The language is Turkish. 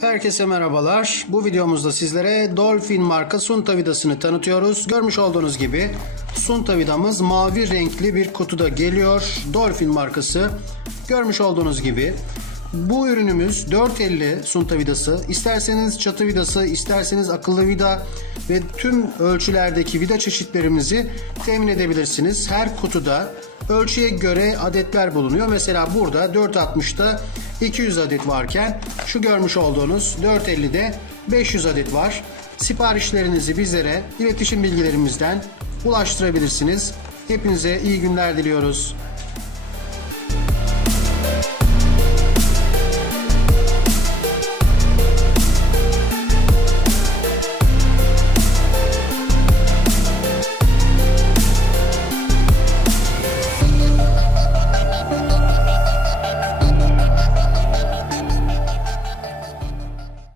Herkese merhabalar. Bu videomuzda sizlere Dolphin marka Sunta vidasını tanıtıyoruz. Görmüş olduğunuz gibi Sunta vidamız mavi renkli bir kutuda geliyor. Dolphin markası. Görmüş olduğunuz gibi bu ürünümüz 450 sunta vidası. İsterseniz çatı vidası, isterseniz akıllı vida ve tüm ölçülerdeki vida çeşitlerimizi temin edebilirsiniz. Her kutuda ölçüye göre adetler bulunuyor. Mesela burada 460'da 200 adet varken şu görmüş olduğunuz 450'de 500 adet var. Siparişlerinizi bizlere iletişim bilgilerimizden ulaştırabilirsiniz. Hepinize iyi günler diliyoruz.